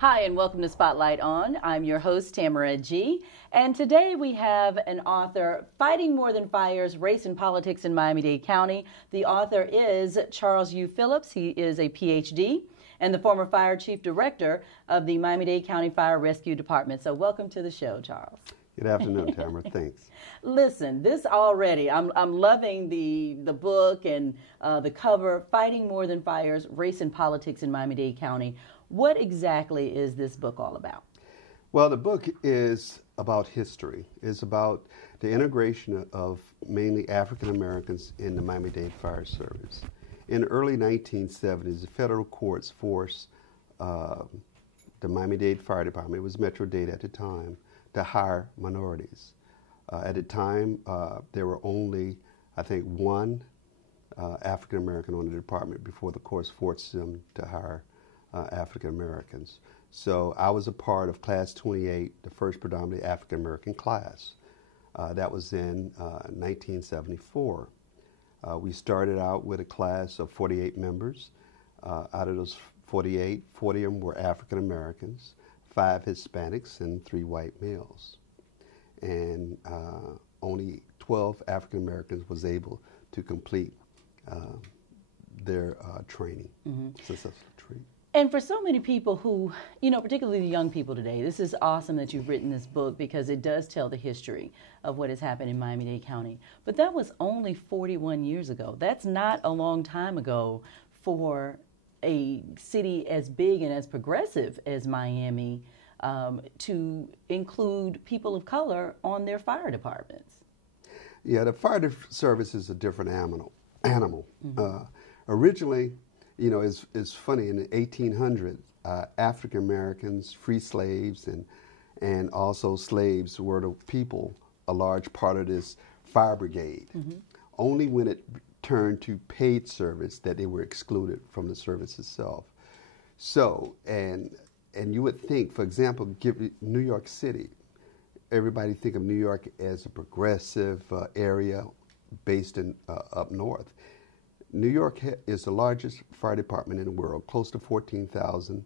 Hi, and welcome to Spotlight On. I'm your host, Tamara G. And today we have an author, Fighting More Than Fires, Race and Politics in Miami-Dade County. The author is Charles U. Phillips. He is a PhD and the former fire chief director of the Miami-Dade County Fire Rescue Department. So welcome to the show, Charles. Good afternoon, Tamara. Thanks. Listen, this already, I'm loving the book and the cover, Fighting More Than Fires, Race and Politics in Miami-Dade County. What exactly is this book all about? Well, the book is about history. It's about the integration of mainly African Americans in the Miami-Dade Fire Service. In the early 1970s, the federal courts forced the Miami-Dade Fire Department, it was MiamiDade at the time, to hire minorities. At the time, there were only, I think, one African American on the department before the courts forced them to hire African Americans. So I was a part of Class 28, the first predominantly African American class. That was in 1974. We started out with a class of 48 members. Out of those 48, 40 of them were African Americans, 5 Hispanics, and 3 white males. And only 12 African Americans was able to complete their training, successful training. And for so many people who, particularly the young people today, this is awesome that you've written this book because it does tell the history of what has happened in Miami-Dade County. But that was only 41 years ago. That's not a long time ago for a city as big and as progressive as Miami to include people of color on their fire departments. Yeah, the fire service is a different animal. Originally, it's funny, in the 1800s, African Americans, free slaves, and also slaves were the people, a large part of this fire brigade. Only when it turned to paid service that they were excluded from the service itself. So, and you would think, for example, give New York City, everybody think of New York as a progressive area based in up north. New York is the largest fire department in the world, close to 14,000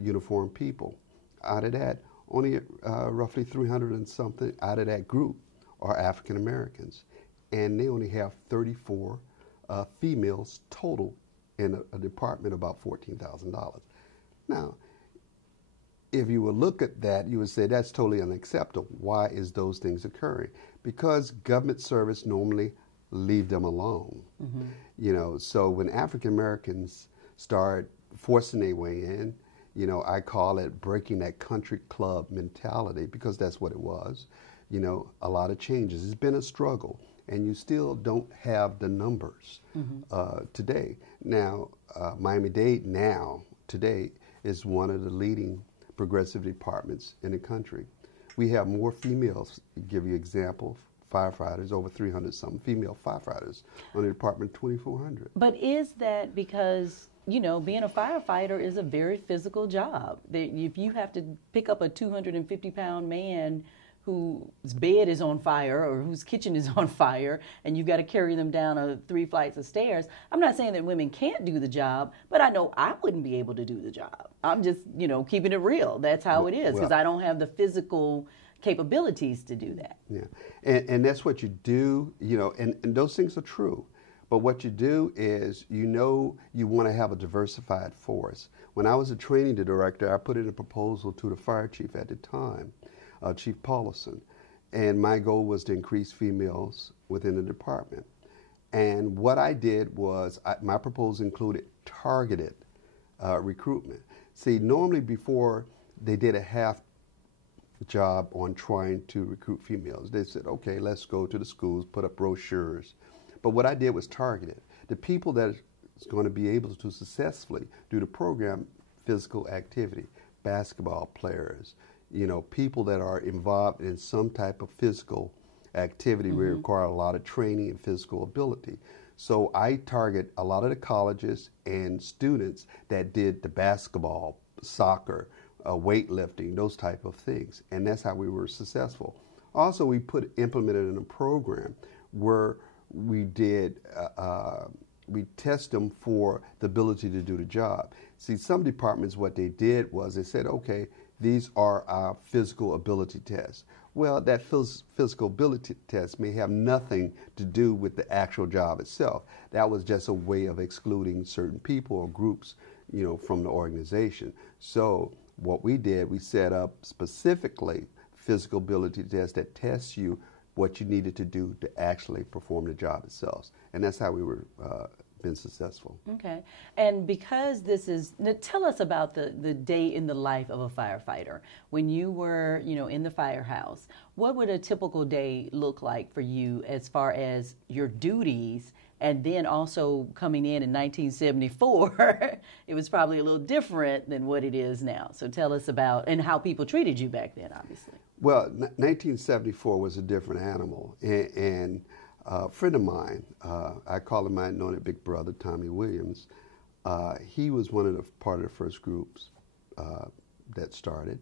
uniformed people. Out of that, only roughly 300 and something out of that group are African Americans. And they only have 34 females total in a department of about $14,000. Now, if you would look at that, you would say that's totally unacceptable. Why is those things occurring? Because government service normally leave them alone. So when African Americans start forcing their way in, I call it breaking that country club mentality, because that's what it was. A lot of changes. It's been a struggle, and you still don't have the numbers today. Now, Miami-Dade today is one of the leading progressive departments in the country. We have more females. To give you an example, firefighters, over 300-something female firefighters on the department, 2,400. But is that because, being a firefighter is a very physical job? If you have to pick up a 250-pound man whose bed is on fire or whose kitchen is on fire, and you've got to carry them down 3 flights of stairs. I'm not saying that women can't do the job, but I know I wouldn't be able to do the job. I'm just, keeping it real. That's how it is, because I don't have the physical capabilities to do that. Yeah, and that's what you do, and those things are true. But what you do is, you want to have a diversified force. When I was a training director, I put in a proposal to the fire chief at the time, Chief Paulison, and my goal was to increase females within the department. And what I did was, my proposal included targeted recruitment. See, normally before they did a half job on trying to recruit females, they said, okay, let's go to the schools, put up brochures. But what I did was targeted. The people that is going to be able to successfully do the program, physical activity, basketball players, people that are involved in some type of physical activity require a lot of training and physical ability. So I target a lot of the colleges and students that did the basketball, soccer, weightlifting, those type of things. And that's how we were successful. Also, we implemented in a program where we did we test them for the ability to do the job. See, some departments, what they did was they said, okay, these are our physical ability tests. Well, that physical ability test may have nothing to do with the actual job itself. That was just a way of excluding certain people or groups, from the organization. So what we did, we set up specifically physical ability tests that test you what you needed to do to actually perform the job itself. And that's how we were been successful. Okay. And because this is, tell us about the day in the life of a firefighter. When you were, in the firehouse, what would a typical day look like for you as far as your duties? And then also coming in 1974, it was probably a little different than what it is now. So tell us about, and how people treated you back then, obviously. Well, 1974 was a different animal. And a friend of mine, I call him my anointed big brother, Tommy Williams, he was part of the first groups that started.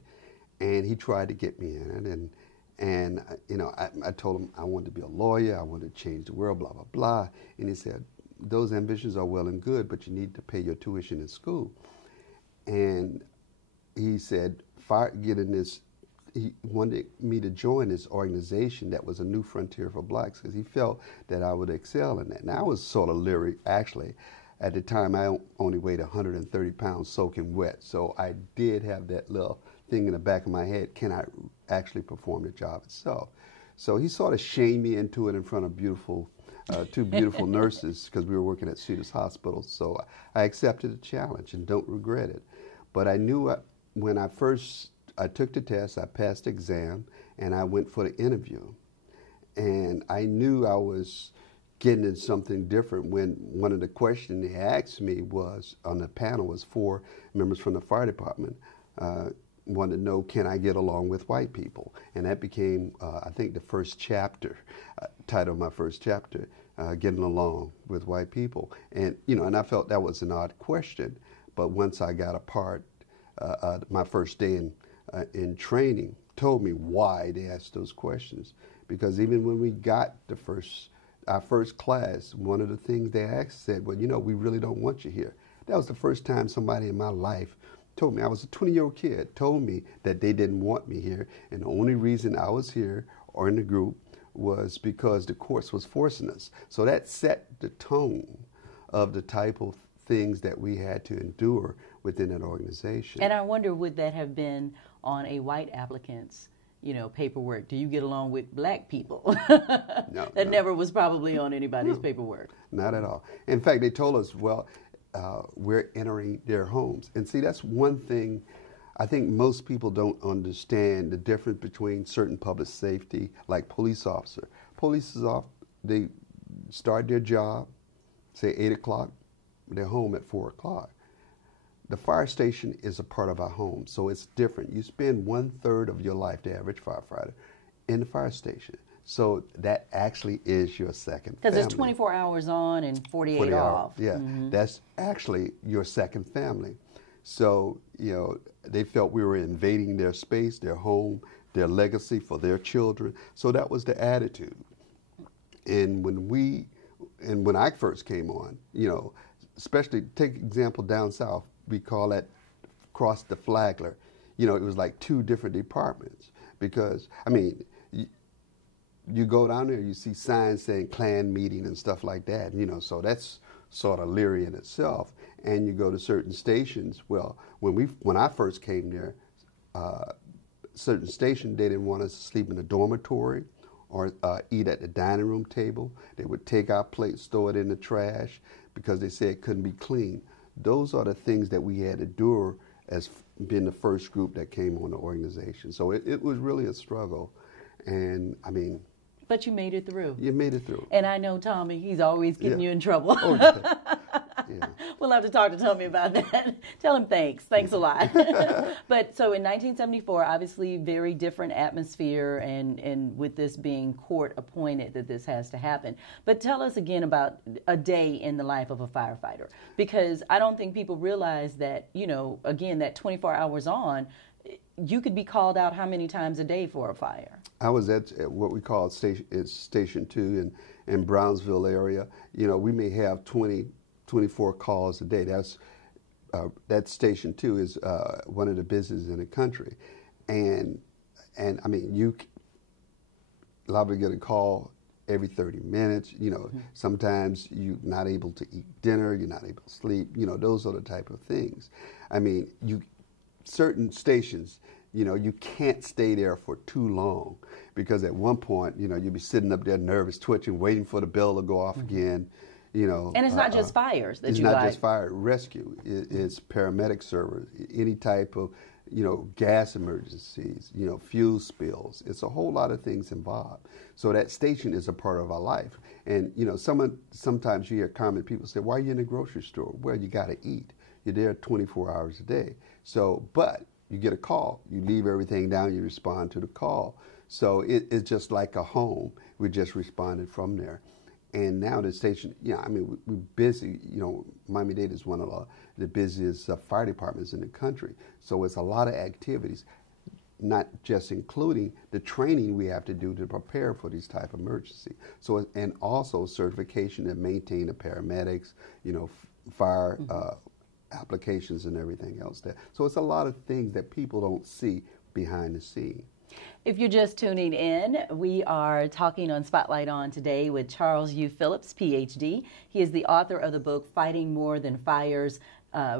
And he tried to get me in it. And I told him I wanted to be a lawyer, I wanted to change the world, blah, blah, blah. And he said, those ambitions are well and good, but you need to pay your tuition in school. And he said, he wanted me to join this organization that was a new frontier for blacks, because he felt that I would excel in that. And I was sort of leery, actually. At the time, I only weighed 130 pounds soaking wet, so I did have that little thing in the back of my head, can I actually perform the job itself? So he sort of shamed me into it in front of two beautiful nurses, because we were working at Cedars Hospital. So I accepted the challenge and don't regret it. But I knew when I took the test, I passed the exam, and I went for the interview. And I knew I was getting into something different when one of the questions they asked me was, on the panel, was 4 members from the fire department, wanted to know, can I get along with white people? And that became, I think, the first chapter, title of my first chapter, getting along with white people. And, and I felt that was an odd question. But once I got a part, my first day in training told me why they asked those questions. Because even when we got our first class, one of the things they asked said, well, we really don't want you here. That was the first time somebody in my life told me, I was a 20-year-old kid, told me that they didn't want me here. And the only reason I was here or in the group was because the course was forcing us. So that set the tone of the type of things that we had to endure within that organization. And I wonder, would that have been on a white applicant's, paperwork? Do you get along with black people? No. Never was probably on anybody's paperwork. Not at all. In fact, they told us, well, we're entering their homes. And see, that's one thing I think most people don't understand, the difference between certain public safety, like police officer. They start their job, say 8 o'clock, they're home at 4 o'clock. The fire station is a part of our home, so it's different. You spend 1/3 of your life, the average firefighter, in the fire station. So that actually is your second family. Because it's 24 hours on and 48 off. Yeah, that's actually your second family. So, they felt we were invading their space, their home, their legacy for their children. So that was the attitude. And when I first came on, especially take example down south, we call that cross the flagler. It was like 2 different departments, because, you go down there, you see signs saying Klan meeting and stuff like that, so that's sort of leery in itself. And you go to certain stations. Well, when I first came there, certain stations, they didn't want us to sleep in the dormitory or eat at the dining room table. They would take our plates, throw it in the trash, because they said it couldn't be clean. Those are the things that we had to endure as being the first group that came on the organization. So it was really a struggle. And, but you made it through. You made it through. And I know Tommy, he's always getting you in trouble. Oh, yeah. Yeah. We'll have to talk to Tommy about that. Tell him thanks. Thanks a lot. But so in 1974, obviously very different atmosphere, and with this being court appointed that this has to happen. But tell us again about a day in the life of a firefighter, because I don't think people realize that, again, that 24 hours on, you could be called out how many times a day for a fire? I was at what we call Station 2 in Brownsville area. We may have 20 24 calls a day. That station too is one of the busiest in the country, and I mean you liable to get a call every 30 minutes. Sometimes you're not able to eat dinner, you're not able to sleep. Those are the type of things. I mean, certain stations, you can't stay there for too long because at one point, you'll be sitting up there nervous, twitching, waiting for the bell to go off again. And it's not just fires that it's you not like. just fire rescue. It's paramedic service, any type of gas emergencies, fuel spills. It's a whole lot of things involved. So that station is a part of our life. And sometimes you hear common people say, "Why are you in the grocery store?" Well, you got to eat. You're there 24 hours a day. So, but you get a call, you leave everything down, you respond to the call. So it's just like a home. We just responded from there. And now the station, I mean, we're busy. MiamiDade is one of the busiest fire departments in the country. So it's a lot of activities, not just including the training we have to do to prepare for these type of emergency. So, and also certification and maintain the paramedics, fire applications and everything else there. So it's a lot of things that people don't see behind the scene. If you're just tuning in, we are talking on Spotlight On today with Charles U. Phillips, Ph.D. He is the author of the book Fighting More Than Fires,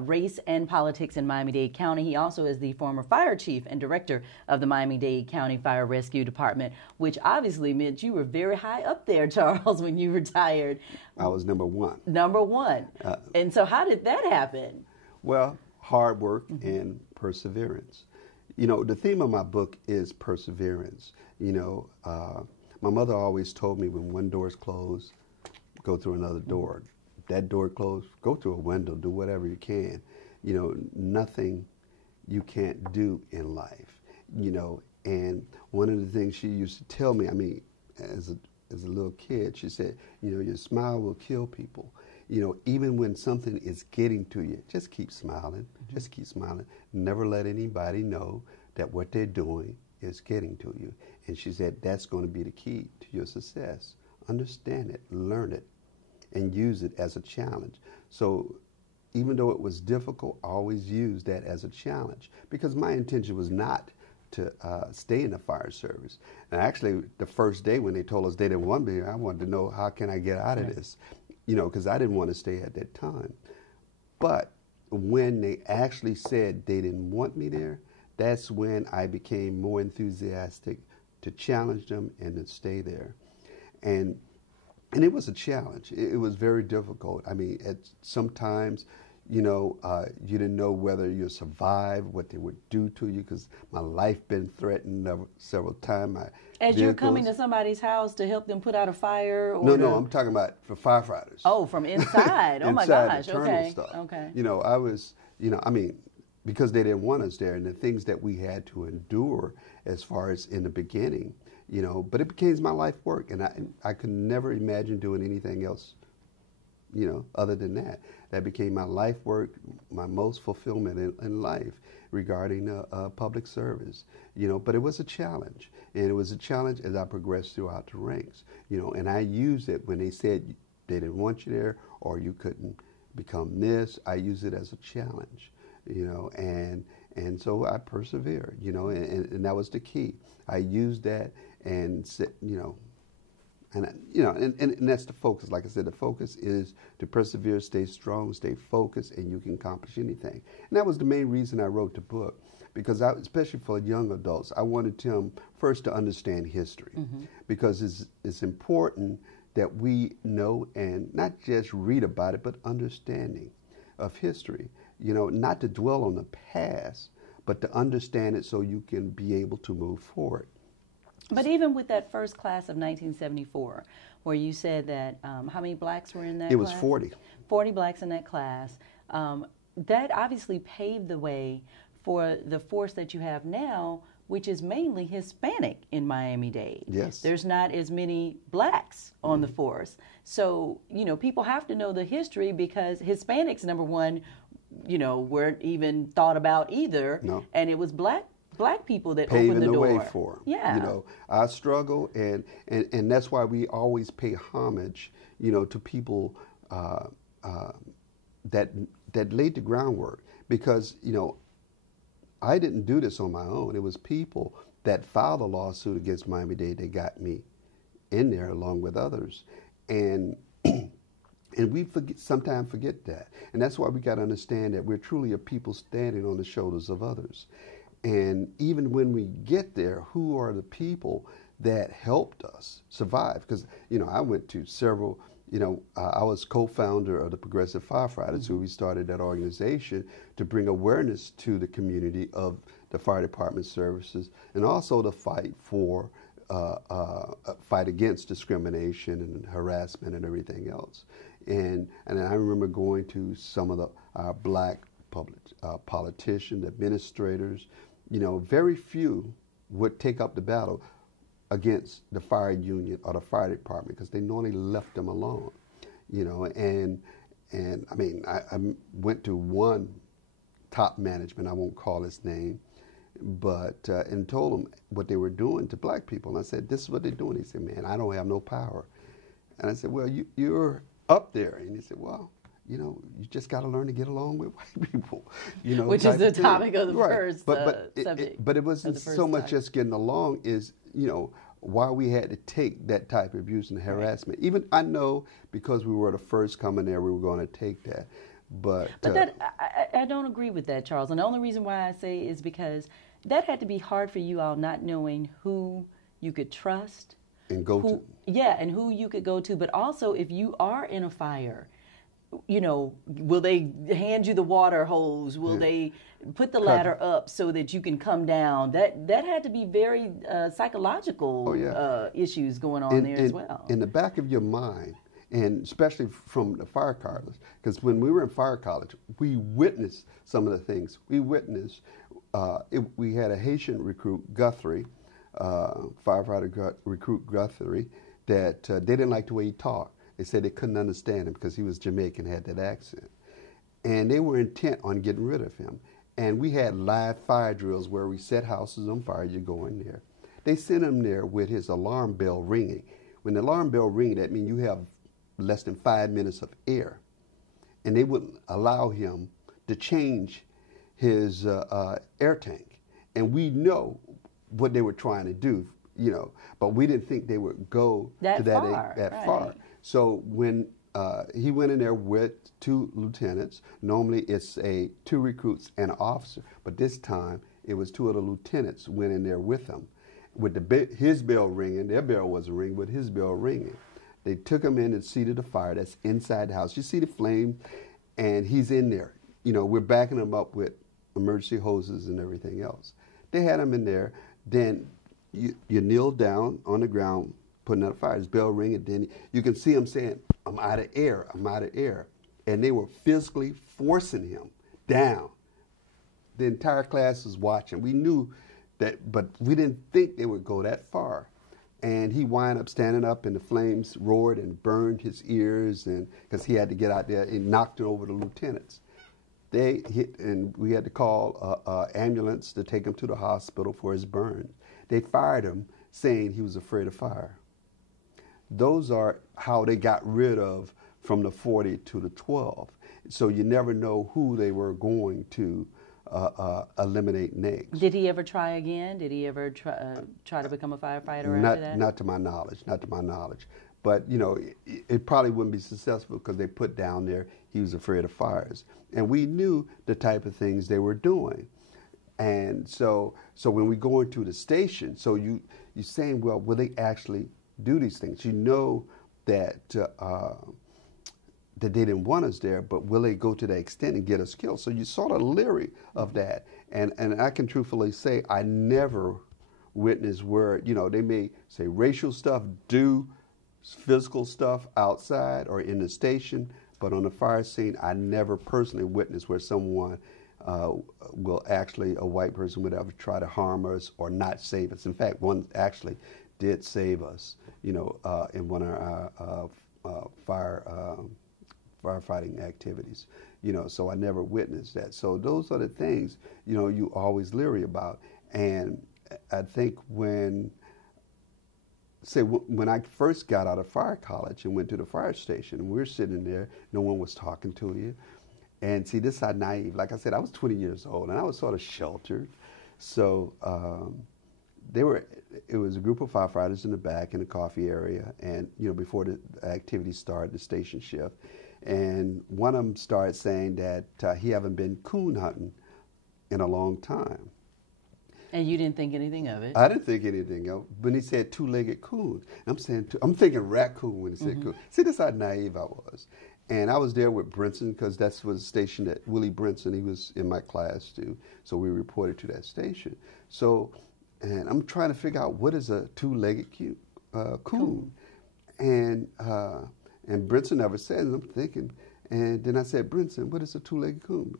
Race and Politics in Miami-Dade County. He also is the former fire chief and director of the Miami-Dade County Fire Rescue Department, which obviously meant you were very high up there, Charles, when you retired. I was number one. Number one. And so how did that happen? Well, hard work and perseverance. The theme of my book is perseverance. My mother always told me when one door is closed, go through another door. That door closed, go through a window, do whatever you can. Nothing you can't do in life. And one of the things she used to tell me, I mean, as a little kid, she said, your smile will kill people. Even when something is getting to you, just keep smiling, just keep smiling. Never let anybody know that what they're doing is getting to you. And she said, that's going to be the key to your success. Understand it, learn it, and use it as a challenge. So even though it was difficult, I always used that as a challenge because my intention was not to stay in the fire service. And actually, the first day when they told us they didn't want me, I wanted to know how can I get out of this, because I didn't want to stay at that time. But when they actually said they didn't want me there, that's when I became more enthusiastic to challenge them and to stay there. And it was a challenge. It was very difficult. I mean, sometimes, you didn't know whether you'd survive, what they would do to you, because my life been threatened several times. As you're coming to somebody's house to help them put out a fire? Or No, I'm talking about for firefighters. Oh, from inside. Oh, my gosh. Okay. Stuff. Okay. I was, I mean, because they didn't want us there and the things that we had to endure as far as in the beginning, but it became my life work, and I could never imagine doing anything else, other than that. That became my life work, my most fulfillment in life regarding public service, but it was a challenge, and it was a challenge as I progressed throughout the ranks, and I used it when they said they didn't want you there or you couldn't become this. I used it as a challenge, and so I persevered, and that was the key. I used that and said, and that's the focus. Like I said, the focus is to persevere, stay strong, stay focused, and you can accomplish anything. And that was the main reason I wrote the book, because especially for young adults, I wanted them first to understand history, because it's important that we know and not just read about it, but understanding of history. Not to dwell on the past, but to understand it so you can be able to move forward. But even with that first class of 1974, where you said that, how many blacks were in that class? It was 40. 40 blacks in that class. That obviously paved the way for the force that you have now, which is mainly Hispanic in Miami-Dade. Yes. There's not as many blacks on the force. So, people have to know the history, because Hispanics, number one, weren't even thought about either. No. And it was black people that paving opened the door. Way for them. Yeah. Our struggle, and that's why we always pay homage, to people that that laid the groundwork, because I didn't do this on my own. It was people that filed a lawsuit against Miami-Dade that got me in there along with others, and and we sometimes forget that, and that's why we got to understand that we're truly a people standing on the shoulders of others. And even when we get there, who are the people that helped us survive? Because I went to several. I was co-founder of the Progressive Firefighters, who we started that organization to bring awareness to the community of the fire department services, and also to fight for fight against discrimination and harassment and everything else. And I remember going to some of our black politicians, administrators. Very few would take up the battle against the fire union or the fire department, because they normally left them alone. And I mean, I went to one top management, I won't call his name, but and told them what they were doing to black people. And I said, this is what they're doing. He said, man, I don't have no power. And I said, well, you're up there. And he said, well, you just got to learn to get along with white people. Which is the topic of the first subject. But it wasn't so much just getting along, is, why we had to take that type of abuse and harassment. Right. Even I know, because we were the first coming there, we were going to take that. But I don't agree with that, Charles. And the only reason why I say is because that had to be hard for you all, not knowing who you could trust. And go to. Yeah, and who you could go to. But also, if you are in a fire, will they hand you the water hose? Will they put the ladder up so that you can come down? That had to be very psychological issues going on there as well. In the back of your mind, and especially from the fire college, because when we were in fire college, we witnessed some of the things. We witnessed, we had a Haitian recruit, Guthrie, firefighter recruit Guthrie, that they didn't like the way he talked. They said they couldn't understand him because he was Jamaican, had that accent. And they were intent on getting rid of him. And we had live fire drills where we set houses on fire, you go in there. They sent him there with his alarm bell ringing. When the alarm bell rings, that means you have less than 5 minutes of air. And they wouldn't allow him to change his air tank. And we know what they were trying to do, but we didn't think they would go that far. So when he went in there with 2 lieutenants, normally it's 2 recruits and an officer, but this time it was 2 of the lieutenants went in there with him, with his bell ringing. Their bell wasn't ringing, but his bell ringing. They took him in and seated the fire that's inside the house. You see the flame, and he's in there. We're backing him up with emergency hoses and everything else. They had him in there. Then you kneel down on the ground, putting out a fire. His bell ringing. Then you can see him saying, I'm out of air, I'm out of air. And they were physically forcing him down. The entire class was watching. We knew that, but we didn't think they would go that far. And he wound up standing up, and the flames roared and burned his ears, and because he had to get out there, and knocked over the lieutenants. They hit, and we had to call an ambulance to take him to the hospital for his burn. They fired him, saying he was afraid of fire. Those are how they got rid of from the 40 to the 12. So you never know who they were going to eliminate next. Did he ever try again? Did he ever try to become a firefighter after that? Not to my knowledge. But, it probably wouldn't be successful because they put down there he was afraid of fires. And we knew the type of things they were doing. And so when we go into the station, so you're saying, well, will they actually do these things? You know that that they didn't want us there, but will they go to that extent and get us killed? So you're sort of leery of that. And I can truthfully say I never witnessed where, they may say racial stuff, do physical stuff outside or in the station, but on the fire scene, I never personally witnessed where someone will actually, a white person would ever try to harm us or not save us. In fact, one actually did save us, in one of our firefighting activities, so I never witnessed that. So those are the things, you always leery about. And I think when say when I first got out of fire college and went to the fire station, and we were sitting there, no one was talking to you. And see, this is how naive. Like I said, I was 20 years old, and I was sort of sheltered. So it was a group of firefighters in the back in the coffee area, and before the activity started, the station shift, and one of them started saying that he haven't been coon hunting in a long time. And you didn't think anything of it? I didn't think anything of it. When he said two-legged coon, I'm thinking raccoon when he said coon. See, this is how naive I was. And I was there with Brinson because that was a station that Willie Brinson, he was in my class too. So we reported to that station. So, and I'm trying to figure out what is a two-legged coon. And Brinson never said it. I'm thinking, and then I said, Brinson, what is a two-legged coon?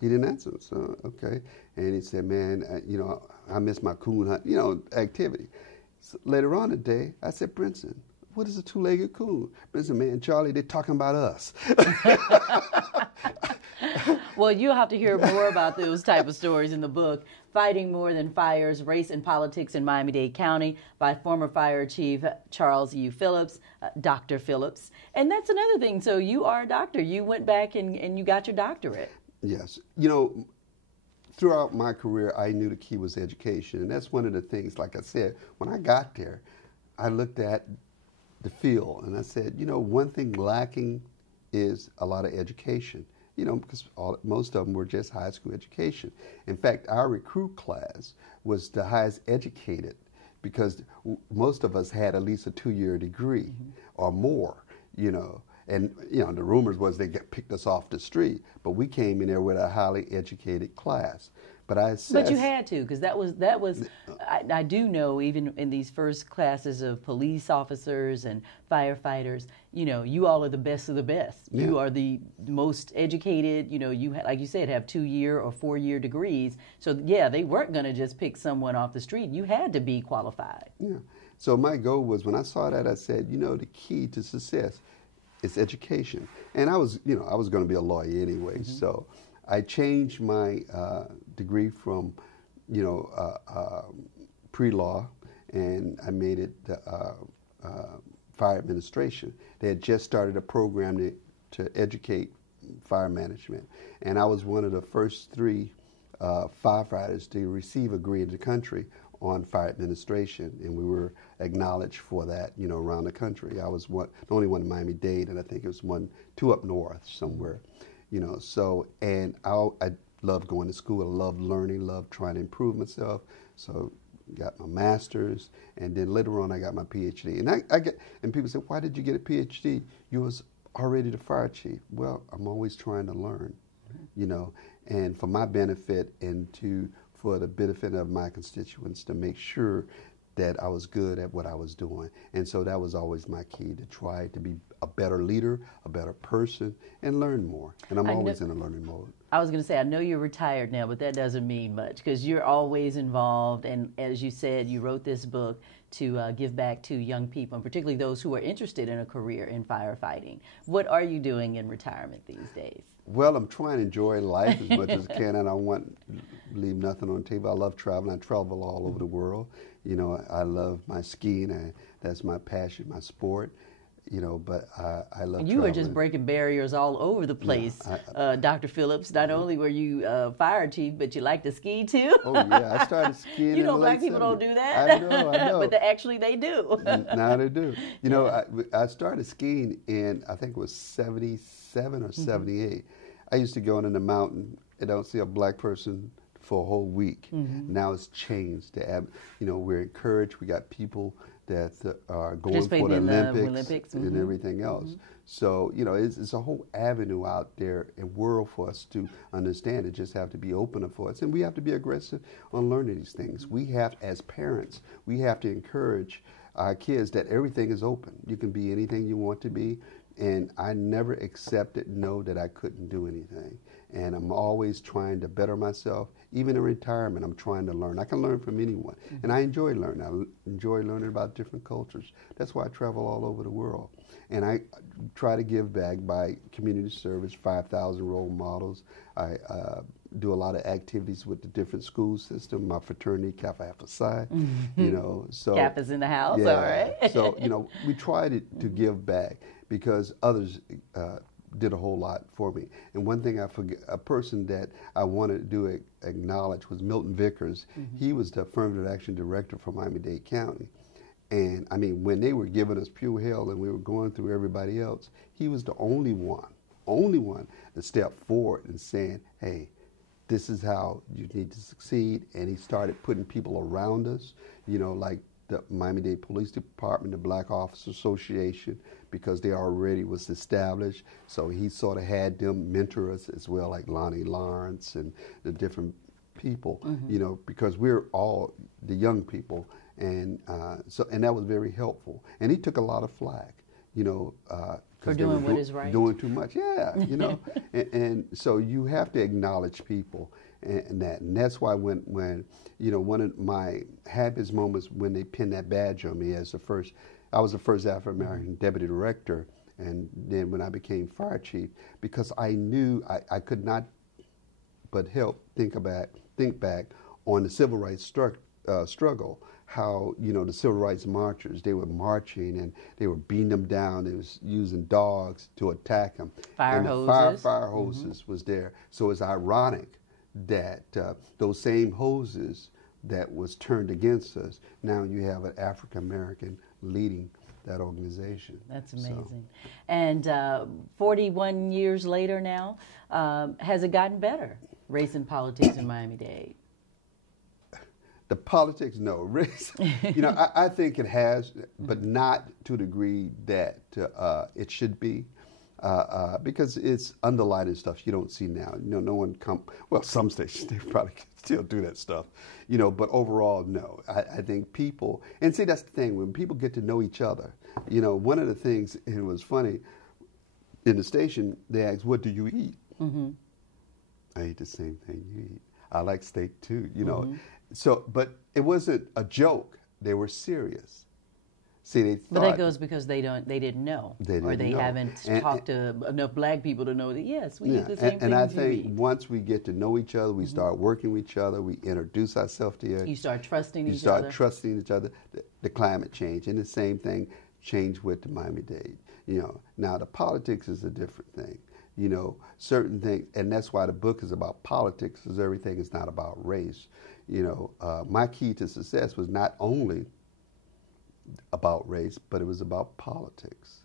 He didn't answer. So, okay. And he said, man, I miss my coon hunt, activity. So later on today, I said, Brinson, what is a two-legged coon? Brinson, man, Charlie, they're talking about us. Well, you'll have to hear more about those type of stories in the book, Fighting More Than Fires, Race and Politics in Miami-Dade County by former Fire Chief Charles U. Phillips, Dr. Phillips. And that's another thing. So you are a doctor. You went back and you got your doctorate. Yes. Throughout my career, I knew the key was education. And that's one of the things, like I said, when I got there, I looked at the field and I said, one thing lacking is a lot of education, because most of them were just high school education. In fact, our recruit class was the highest educated because most of us had at least a 2-year degree or more, And, the rumors was they picked us off the street, but we came in there with a highly educated class. But you had to, because that was I do know, even in these first classes of police officers and firefighters, you all are the best of the best. Yeah. You are the most educated, you, like you said, have 2-year or 4-year degrees. So, yeah, they weren't going to just pick someone off the street. You had to be qualified. Yeah. So my goal was, when I saw that, I said, the key to success is education. And I was going to be a lawyer anyway, so I changed my degree from, pre-law, and I made it fire administration. They had just started a program to educate fire management, and I was one of the first 3 firefighters to receive a degree in the country on fire administration, and we were acknowledged for that, around the country. I was the only one in Miami-Dade, and I think it was 2 up north somewhere, So, and I loved going to school. I loved learning, loved trying to improve myself. So, got my master's, and then later on I got my PhD. And people say, why did you get a PhD? You was already the fire chief. Well, I'm always trying to learn, and for my benefit and for the benefit of my constituents, to make sure that I was good at what I was doing. And so that was always my key, to try to be a better leader, a better person, and learn more. And I'm always in a learning mode. I was going to say, I know you're retired now, but that doesn't mean much, because you're always involved. And as you said, you wrote this book to give back to young people, and particularly those who are interested in a career in firefighting. What are you doing in retirement these days? Well, I'm trying to enjoy life as much as I can, and I want to leave nothing on the table. I love traveling. I travel all over the world. I love my skiing. That's my passion, my sport. But I love You traveling. were just breaking barriers all over the place, Dr. Phillips. Not only were you fire chief, but you like to ski too. Oh, yeah. I started skiing in the black late people 70s. Don't do that. I know. But they do. Now they do. I started skiing in, I think it was 77 or 78. I used to go in the mountain and don't see a black person for a whole week. Now it's changed. We're encouraged. We got people that are going for the Olympics and everything else. So, it's a whole avenue out there and world for us to understand. It just have to be open for us. And we have to be aggressive on learning these things. We have, as parents, we have to encourage our kids that everything is open. You can be anything you want to be. And I never accepted that I couldn't do anything. And I'm always trying to better myself. Even in retirement, I'm trying to learn. I can learn from anyone. And I enjoy learning. I enjoy learning about different cultures. That's why I travel all over the world. And I try to give back by community service, 5,000 role models. I do a lot of activities with the different school system. My fraternity, Kappa Alpha Psi, so Kappa's in the house, all right. So, we tried to give back because others did a whole lot for me. And one thing a person that I wanted to acknowledge was Milton Vickers. He was the affirmative action director for Miami-Dade County. And I mean, when they were giving us pure hell and we were going through everybody else, he was the only one to step forward and saying, hey, this is how you need to succeed. And he started putting people around us, like the Miami-Dade Police Department, the Black Officers Association, because they already was established. So he sort of had them mentor us as well, like Lonnie Lawrence and the different people, because we're all the young people. And and that was very helpful. And he took a lot of flack, for doing what is right. Doing too much, and so you have to acknowledge people, and that's why when one of my happiest moments when they pinned that badge on me as I was the first African American deputy director, and then when I became fire chief, because I knew I could not but think back on the civil rights struggle. How the civil rights marchers, they were marching and they were beating them down. They was using dogs to attack them. Fire hoses was there. So it's ironic that those same hoses that was turned against us, now you have an African American leading that organization. That's amazing. So. And 41 years later now, has it gotten better, race and politics in Miami-Dade? The politics, no. Race, I think it has, but not to the degree that it should be, because it's underlining stuff you don't see now. No one some stations, they probably still do that stuff, but overall, no. I think people, and see, that's the thing, when people get to know each other, one of the things, and it was funny, in the station, they asked, what do you eat? I eat the same thing you eat. I like steak too, So, but it wasn't a joke. They were serious. See, they thought. But that goes because they didn't know. Or they haven't talked to enough black people to know that, yes, we eat the same thing. And I think once we get to know each other, we start working with each other, we introduce ourselves to each other. You start trusting each other. You start trusting each other. The climate change. And the same thing changed with the Miami-Dade. Now the politics is a different thing. Certain things, and that's why the book is about politics, because everything is not about race. My key to success was not only about race, but it was about politics.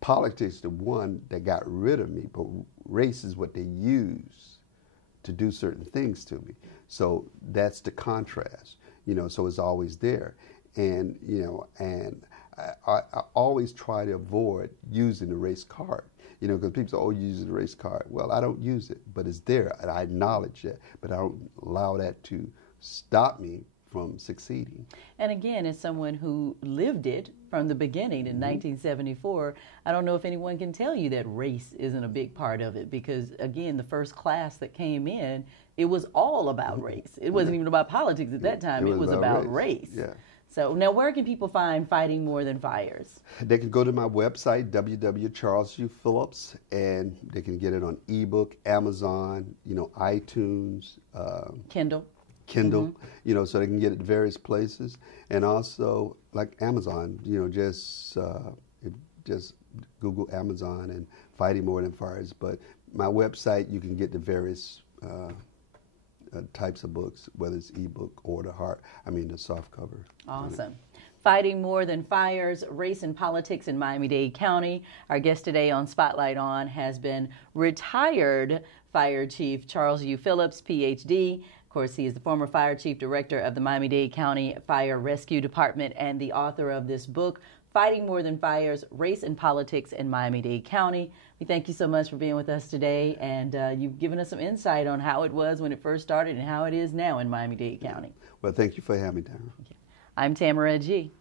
Politics is the one that got rid of me, but race is what they use to do certain things to me. So that's the contrast, so it's always there. And, I always try to avoid using the race card. Because people say, oh, you use the race card. Well, I don't use it, but it's there, and I acknowledge it, but I don't allow that to stop me from succeeding. And again, as someone who lived it from the beginning in 1974, I don't know if anyone can tell you that race isn't a big part of it, because, again, the first class that came in, it was all about race. It wasn't even about politics at that time. It was about race. Yeah. So now where can people find Fighting More Than Fires? They can go to my website, www.charlesuphillips, and they can get it on ebook, Amazon, iTunes. Kindle. So they can get it at various places. And also, like Amazon, just Google Amazon and Fighting More Than Fires. But my website, you can get the various types of books, whether it's ebook or the soft cover. Awesome. Fighting More Than Fires, Race and Politics in Miami-Dade County. Our guest today on Spotlight On has been retired Fire Chief Charles U. Phillips, Ph.D. Of course, he is the former Fire Chief Director of the Miami-Dade County Fire Rescue Department and the author of this book, Fighting More Than Fires, Race and Politics in Miami-Dade County. We thank you so much for being with us today, and you've given us some insight on how it was when it first started and how it is now in Miami-Dade County. Well, thank you for having me, Darren. I'm Tamara G.